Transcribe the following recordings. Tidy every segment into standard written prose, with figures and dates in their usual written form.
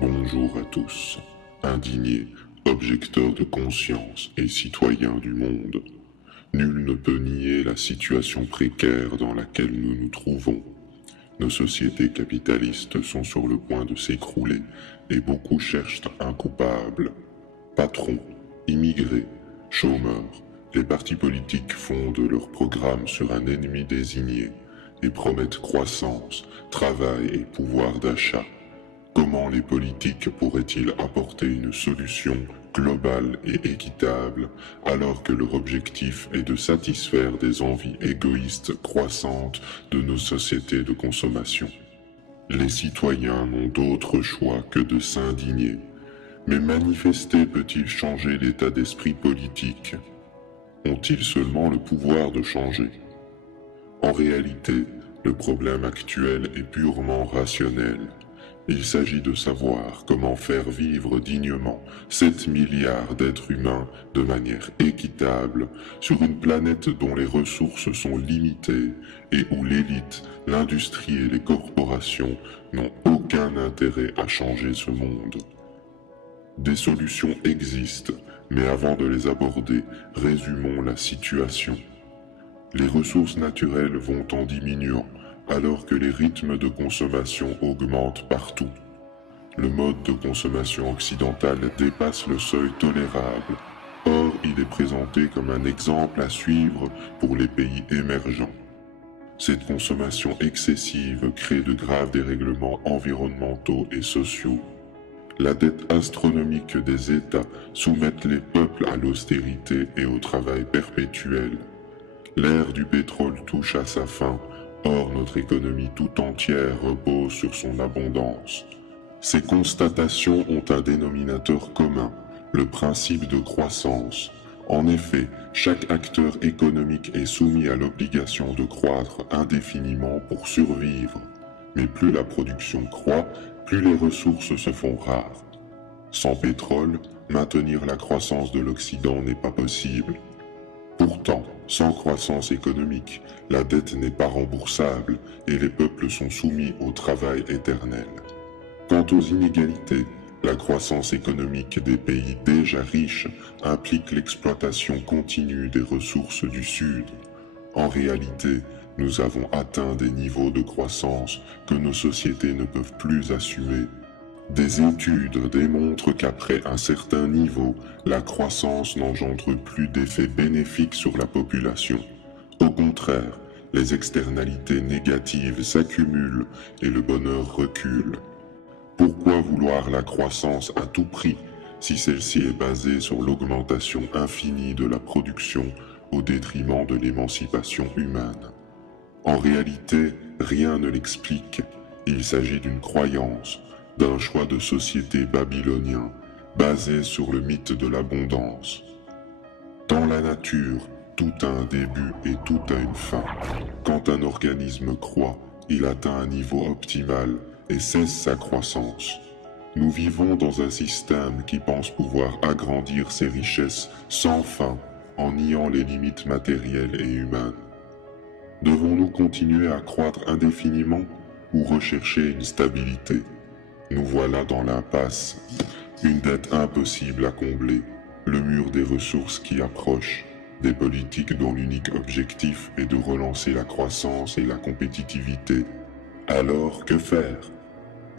Bonjour à tous, indignés, objecteurs de conscience et citoyens du monde. Nul ne peut nier la situation précaire dans laquelle nous nous trouvons. Nos sociétés capitalistes sont sur le point de s'écrouler et beaucoup cherchent un coupable. Patrons, immigrés, chômeurs, les partis politiques fondent leurs programmes sur un ennemi désigné et promettent croissance, travail et pouvoir d'achat. Comment les politiques pourraient-ils apporter une solution globale et équitable alors que leur objectif est de satisfaire des envies égoïstes croissantes de nos sociétés de consommation? Les citoyens n'ont d'autre choix que de s'indigner. Mais manifester peut-il changer l'état d'esprit politique? Ont-ils seulement le pouvoir de changer? En réalité, le problème actuel est purement rationnel. Il s'agit de savoir comment faire vivre dignement 7 milliards d'êtres humains de manière équitable sur une planète dont les ressources sont limitées et où l'élite, l'industrie et les corporations n'ont aucun intérêt à changer ce monde. Des solutions existent, mais avant de les aborder, résumons la situation. Les ressources naturelles vont en diminuant, alors que les rythmes de consommation augmentent partout. Le mode de consommation occidental dépasse le seuil tolérable. Or, il est présenté comme un exemple à suivre pour les pays émergents. Cette consommation excessive crée de graves dérèglements environnementaux et sociaux. La dette astronomique des États soumet les peuples à l'austérité et au travail perpétuel. L'ère du pétrole touche à sa fin. Or, notre économie tout entière repose sur son abondance. Ces constatations ont un dénominateur commun, le principe de croissance. En effet, chaque acteur économique est soumis à l'obligation de croître indéfiniment pour survivre. Mais plus la production croît, plus les ressources se font rares. Sans pétrole, maintenir la croissance de l'Occident n'est pas possible. Pourtant, sans croissance économique, la dette n'est pas remboursable et les peuples sont soumis au travail éternel. Quant aux inégalités, la croissance économique des pays déjà riches implique l'exploitation continue des ressources du Sud. En réalité, nous avons atteint des niveaux de croissance que nos sociétés ne peuvent plus assumer. Des études démontrent qu'après un certain niveau, la croissance n'engendre plus d'effets bénéfiques sur la population. Au contraire, les externalités négatives s'accumulent et le bonheur recule. Pourquoi vouloir la croissance à tout prix si celle-ci est basée sur l'augmentation infinie de la production au détriment de l'émancipation humaine? En réalité, rien ne l'explique. Il s'agit d'une croyance, d'un choix de société babylonien basé sur le mythe de l'abondance. Dans la nature, tout a un début et tout a une fin. Quand un organisme croît, il atteint un niveau optimal et cesse sa croissance. Nous vivons dans un système qui pense pouvoir agrandir ses richesses sans fin en niant les limites matérielles et humaines. Devons-nous continuer à croître indéfiniment ou rechercher une stabilité? Nous voilà dans l'impasse, une dette impossible à combler, le mur des ressources qui approche, des politiques dont l'unique objectif est de relancer la croissance et la compétitivité. Alors, que faire?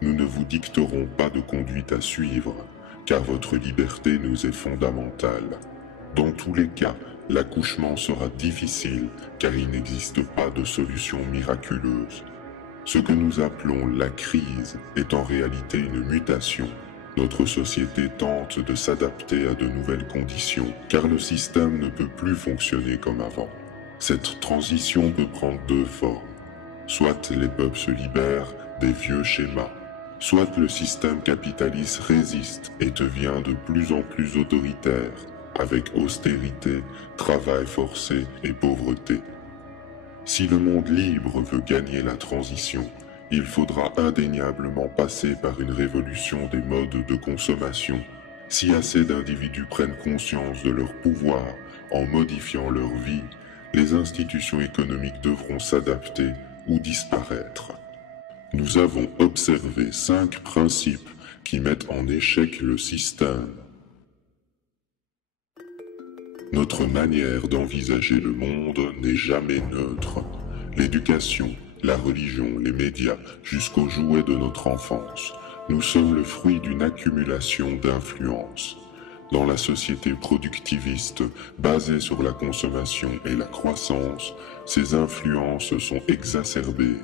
Nous ne vous dicterons pas de conduite à suivre, car votre liberté nous est fondamentale. Dans tous les cas, l'accouchement sera difficile, car il n'existe pas de solution miraculeuse. Ce que nous appelons la crise est en réalité une mutation. Notre société tente de s'adapter à de nouvelles conditions, car le système ne peut plus fonctionner comme avant. Cette transition peut prendre deux formes. Soit les peuples se libèrent des vieux schémas, soit le système capitaliste résiste et devient de plus en plus autoritaire, avec austérité, travail forcé et pauvreté. Si le monde libre veut gagner la transition, il faudra indéniablement passer par une révolution des modes de consommation. Si assez d'individus prennent conscience de leur pouvoir en modifiant leur vie, les institutions économiques devront s'adapter ou disparaître. Nous avons observé 5 principes qui mettent en échec le système. Notre manière d'envisager le monde n'est jamais neutre. L'éducation, la religion, les médias, jusqu'aux jouets de notre enfance. Nous sommes le fruit d'une accumulation d'influences. Dans la société productiviste, basée sur la consommation et la croissance, ces influences sont exacerbées.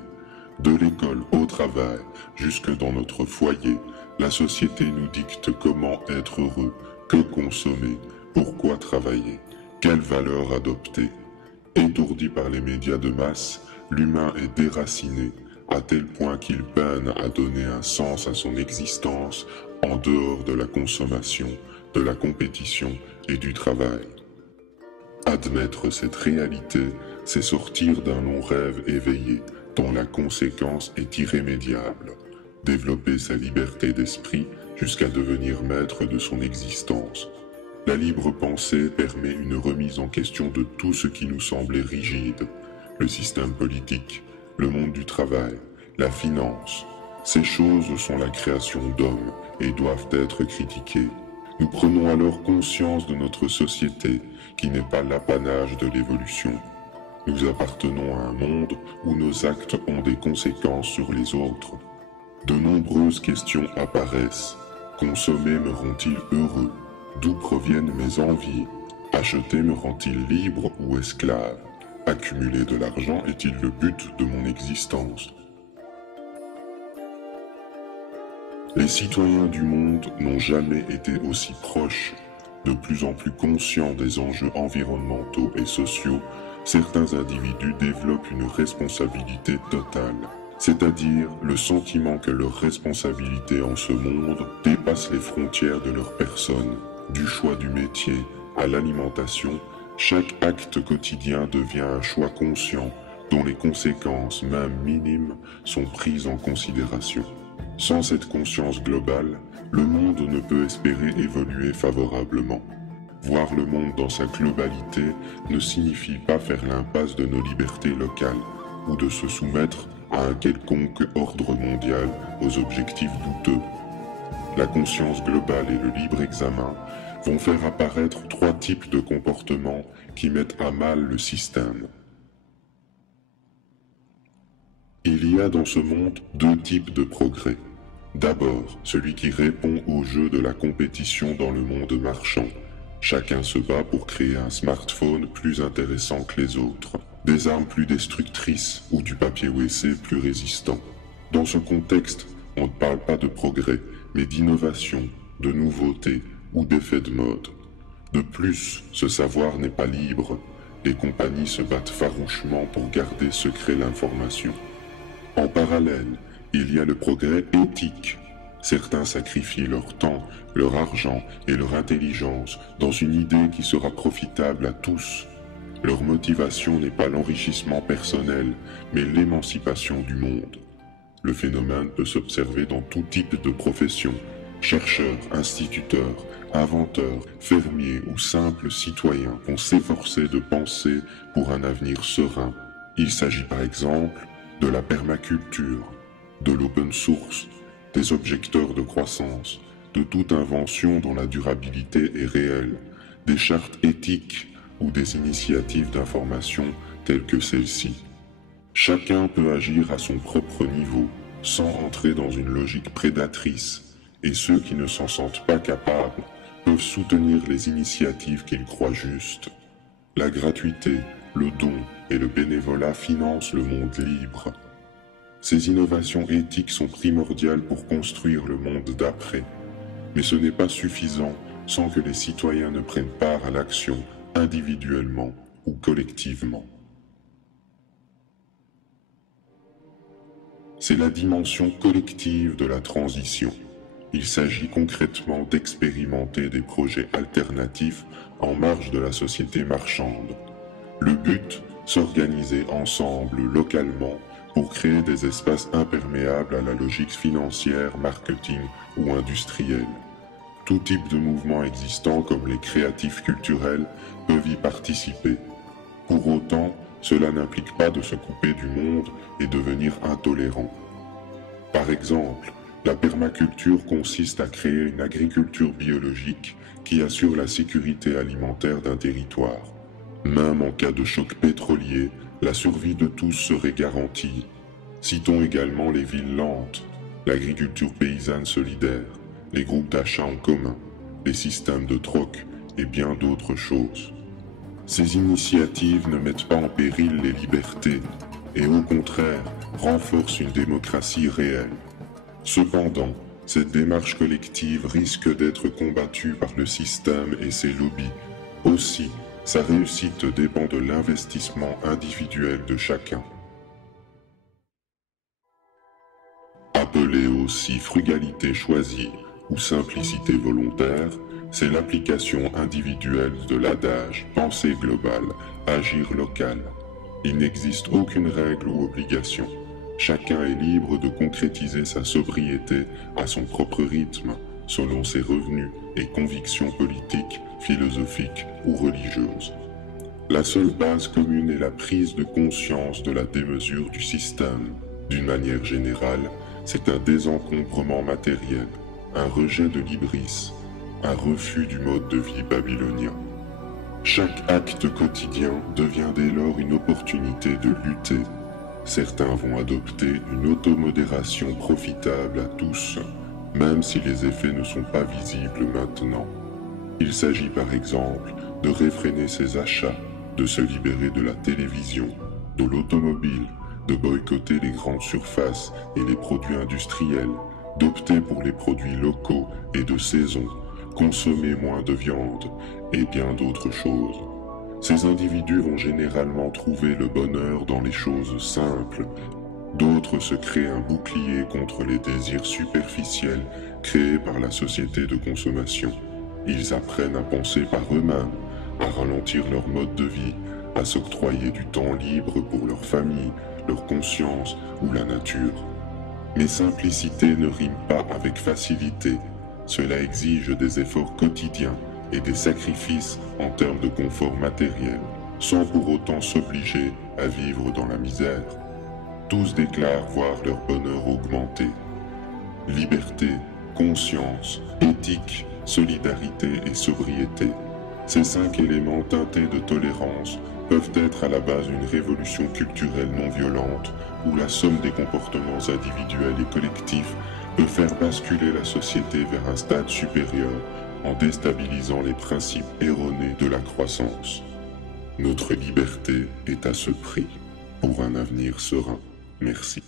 De l'école au travail, jusque dans notre foyer, la société nous dicte comment être heureux, que consommer, pourquoi travailler, quelles valeurs adopter. Étourdi par les médias de masse, l'humain est déraciné, à tel point qu'il peine à donner un sens à son existence en dehors de la consommation, de la compétition et du travail. Admettre cette réalité, c'est sortir d'un long rêve éveillé, dont la conséquence est irrémédiable. Développer sa liberté d'esprit jusqu'à devenir maître de son existence. La libre pensée permet une remise en question de tout ce qui nous semblait rigide. Le système politique, le monde du travail, la finance. Ces choses sont la création d'hommes et doivent être critiquées. Nous prenons alors conscience de notre société qui n'est pas l'apanage de l'évolution. Nous appartenons à un monde où nos actes ont des conséquences sur les autres. De nombreuses questions apparaissent. Consommer me rend-il heureux? D'où proviennent mes envies? Acheter me rend-il libre ou esclave? Accumuler de l'argent est-il le but de mon existence? Les citoyens du monde n'ont jamais été aussi proches. De plus en plus conscients des enjeux environnementaux et sociaux, certains individus développent une responsabilité totale, c'est-à-dire le sentiment que leur responsabilité en ce monde dépasse les frontières de leur personne. Du choix du métier à l'alimentation, chaque acte quotidien devient un choix conscient dont les conséquences, même minimes, sont prises en considération. Sans cette conscience globale, le monde ne peut espérer évoluer favorablement. Voir le monde dans sa globalité ne signifie pas faire l'impasse de nos libertés locales ou de se soumettre à un quelconque ordre mondial aux objectifs douteux. La conscience globale et le libre examen vont faire apparaître 3 types de comportements qui mettent à mal le système. Il y a dans ce monde 2 types de progrès. D'abord, celui qui répond au jeu de la compétition dans le monde marchand. Chacun se bat pour créer un smartphone plus intéressant que les autres, des armes plus destructrices ou du papier WC plus résistant. Dans ce contexte, on ne parle pas de progrès, mais d'innovation, de nouveauté ou d'effet de mode. De plus, ce savoir n'est pas libre. Les compagnies se battent farouchement pour garder secret l'information. En parallèle, il y a le progrès éthique. Certains sacrifient leur temps, leur argent et leur intelligence dans une idée qui sera profitable à tous. Leur motivation n'est pas l'enrichissement personnel, mais l'émancipation du monde. Le phénomène peut s'observer dans tout type de profession. Chercheurs, instituteurs, inventeurs, fermiers ou simples citoyens vont s'efforcer de penser pour un avenir serein. Il s'agit par exemple de la permaculture, de l'open source, des objecteurs de croissance, de toute invention dont la durabilité est réelle, des chartes éthiques ou des initiatives d'information telles que celle-ci. Chacun peut agir à son propre niveau, sans entrer dans une logique prédatrice, et ceux qui ne s'en sentent pas capables peuvent soutenir les initiatives qu'ils croient justes. La gratuité, le don et le bénévolat financent le monde libre. Ces innovations éthiques sont primordiales pour construire le monde d'après. Mais ce n'est pas suffisant sans que les citoyens ne prennent part à l'action individuellement ou collectivement. C'est la dimension collective de la transition. Il s'agit concrètement d'expérimenter des projets alternatifs en marge de la société marchande. Le but, s'organiser ensemble localement pour créer des espaces imperméables à la logique financière, marketing ou industrielle. Tout type de mouvement existant comme les créatifs culturels peuvent y participer. Pour autant, cela n'implique pas de se couper du monde et devenir intolérant. Par exemple, La permaculture consiste à créer une agriculture biologique qui assure la sécurité alimentaire d'un territoire. Même en cas de choc pétrolier, la survie de tous serait garantie. Citons également les villes lentes, l'agriculture paysanne solidaire, les groupes d'achat en commun, les systèmes de troc et bien d'autres choses. Ces initiatives ne mettent pas en péril les libertés et au contraire renforcent une démocratie réelle. Cependant, cette démarche collective risque d'être combattue par le système et ses lobbies. Aussi, sa réussite dépend de l'investissement individuel de chacun. Appelée aussi frugalité choisie ou simplicité volontaire, c'est l'application individuelle de l'adage « penser global, agir local ». Il n'existe aucune règle ou obligation. Chacun est libre de concrétiser sa sobriété à son propre rythme, selon ses revenus et convictions politiques, philosophiques ou religieuses. La seule base commune est la prise de conscience de la démesure du système. D'une manière générale, c'est un désencombrement matériel, un rejet de l'hybris, un refus du mode de vie babylonien. Chaque acte quotidien devient dès lors une opportunité de lutter. Certains vont adopter une automodération profitable à tous, même si les effets ne sont pas visibles maintenant. Il s'agit par exemple de réfréner ses achats, de se libérer de la télévision, de l'automobile, de boycotter les grandes surfaces et les produits industriels, d'opter pour les produits locaux et de saison, consommer moins de viande et bien d'autres choses. Ces individus vont généralement trouver le bonheur dans les choses simples. D'autres se créent un bouclier contre les désirs superficiels créés par la société de consommation. Ils apprennent à penser par eux-mêmes, à ralentir leur mode de vie, à s'octroyer du temps libre pour leur famille, leur conscience ou la nature. Mais simplicité ne rime pas avec facilité. Cela exige des efforts quotidiens et des sacrifices en termes de confort matériel, sans pour autant s'obliger à vivre dans la misère. Tous déclarent voir leur bonheur augmenter. Liberté, conscience, éthique, solidarité et sobriété. Ces 5 éléments teintés de tolérance peuvent être à la base d'une révolution culturelle non violente où la somme des comportements individuels et collectifs peut faire basculer la société vers un stade supérieur en déstabilisant les principes erronés de la croissance. Notre liberté est à ce prix pour un avenir serein. Merci.